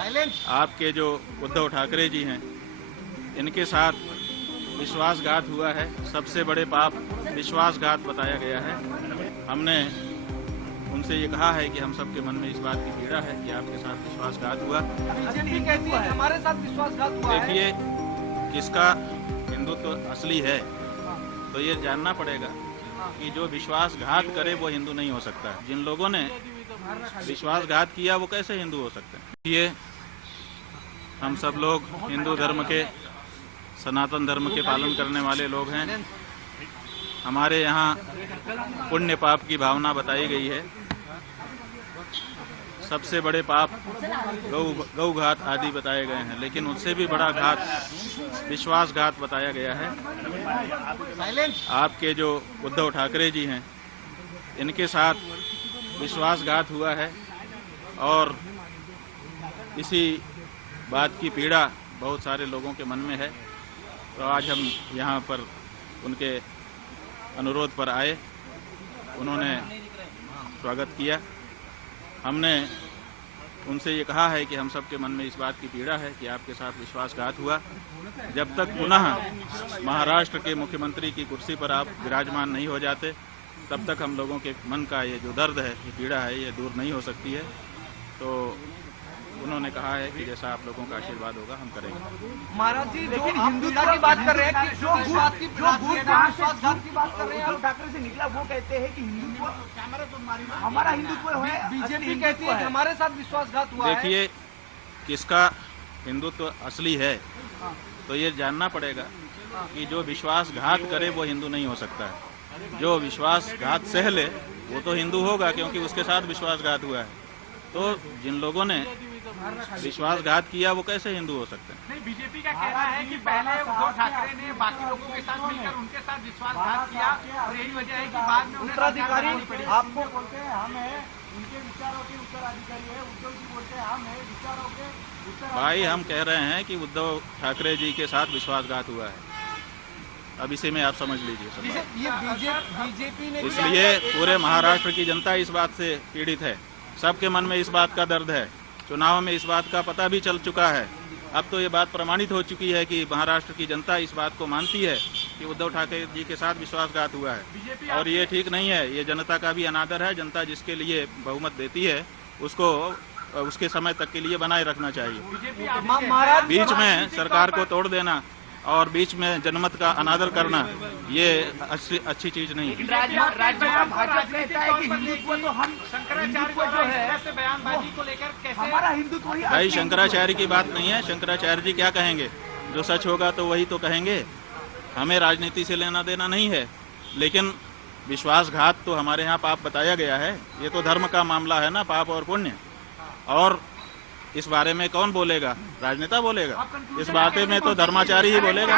आपके जो उद्धव ठाकरे जी हैं, इनके साथ विश्वासघात हुआ है। सबसे बड़े पाप विश्वासघात बताया गया है। हमने उनसे ये कहा है कि हम सबके मन में इस बात की पीड़ा है कि आपके साथ विश्वासघात हुआ। बीजेपी कहती है हमारे साथ विश्वासघात हुआ है। देखिए, किसका हिंदुत्व असली है तो ये जानना पड़ेगा कि जो विश्वासघात करे वो हिंदू नहीं हो सकता है। जिन लोगों ने विश्वासघात किया वो कैसे हिंदू हो सकते हैं। ये हम सब लोग हिंदू धर्म के, सनातन धर्म के पालन करने वाले लोग हैं। हमारे यहाँ पुण्य पाप की भावना बताई गई है। सबसे बड़े पाप गौ घात आदि बताए गए हैं, लेकिन उससे भी बड़ा घात विश्वासघात बताया गया है। आपके जो उद्धव ठाकरे जी हैं, इनके साथ विश्वासघात हुआ है और इसी बात की पीड़ा बहुत सारे लोगों के मन में है। तो आज हम यहाँ पर उनके अनुरोध पर आए, उन्होंने स्वागत किया। हमने उनसे ये कहा है कि हम सबके मन में इस बात की पीड़ा है कि आपके साथ विश्वासघात हुआ। जब तक पुनः महाराष्ट्र के मुख्यमंत्री की कुर्सी पर आप विराजमान नहीं हो जाते, तब तक हम लोगों के मन का ये जो दर्द है, ये पीड़ा है, ये दूर नहीं हो सकती है। तो उन्होंने कहा है कि जैसा आप लोगों का आशीर्वाद होगा हम करेंगे। महाराज जी, जो हिंदुत्व की बात कर रहे हैं, जो विश्वासघात की बात कर रहे हैं, उद्धव ठाकरे से निकला वो कहते हैं कि हिंदुत्व हमारा हिंदुत्व है। बीजेपी कहती है हमारे साथ विश्वासघात हुआ है। देखिए, किसका हिंदुत्व असली है तो ये जानना पड़ेगा कि जो विश्वासघात करे वो हिंदू नहीं हो सकता है। जो विश्वासघात सह ले वो तो हिंदू होगा, क्योंकि उसके साथ विश्वासघात हुआ है। तो जिन लोगों ने विश्वासघात किया वो कैसे हिंदू हो सकते हैं। नहीं, बीजेपी का कहना है कि पहले उद्धव ठाकरे ने बाकी लोगों के साथ मिलकर उनके साथ विश्वासघात किया और यही वजह है कि बाद में उत्तराधिकारी आपको बोलते हैं हम हैं, उनके विचारों के उत्तराधिकारी है। उद्धव जी बोलते हैं हम हैं, विचारों के उत्तराधिकारी। भाई, हम कह रहे हैं कि उद्धव ठाकरे जी के साथ विश्वासघात हुआ है। अब इसी में आप समझ लीजिए। ये बीजेपी ने इसलिए पूरे महाराष्ट्र की जनता इस बात से पीड़ित है। सबके मन में इस बात का दर्द है। चुनाव में इस बात का पता भी चल चुका है। अब तो ये बात प्रमाणित हो चुकी है कि महाराष्ट्र की जनता इस बात को मानती है कि उद्धव ठाकरे जी के साथ विश्वासघात हुआ है और ये ठीक नहीं है। ये जनता का भी अनादर है। जनता जिसके लिए बहुमत देती है उसको उसके समय तक के लिए बनाए रखना चाहिए। बीच में सरकार को तोड़ देना और बीच में जनमत का अनादर करना ये अच्छी चीज नहीं है। राज्य का भाजपा कहता है कि हिंदुत्व तो हम शंकराचार्य जो है ऐसे बयानबाजी को लेकर कैसे हमारा हिंदुत्व ही भाई, शंकराचार्य की बात नहीं है। शंकराचार्य जी क्या कहेंगे? जो सच होगा तो वही तो कहेंगे। हमें राजनीति से लेना देना नहीं है, लेकिन विश्वासघात तो हमारे यहाँ पाप बताया गया है। ये तो धर्म का मामला है ना, पाप और पुण्य। और इस बारे में कौन बोलेगा? राजनेता बोलेगा। इस बारे में तो धर्माचारी ही बोलेगा।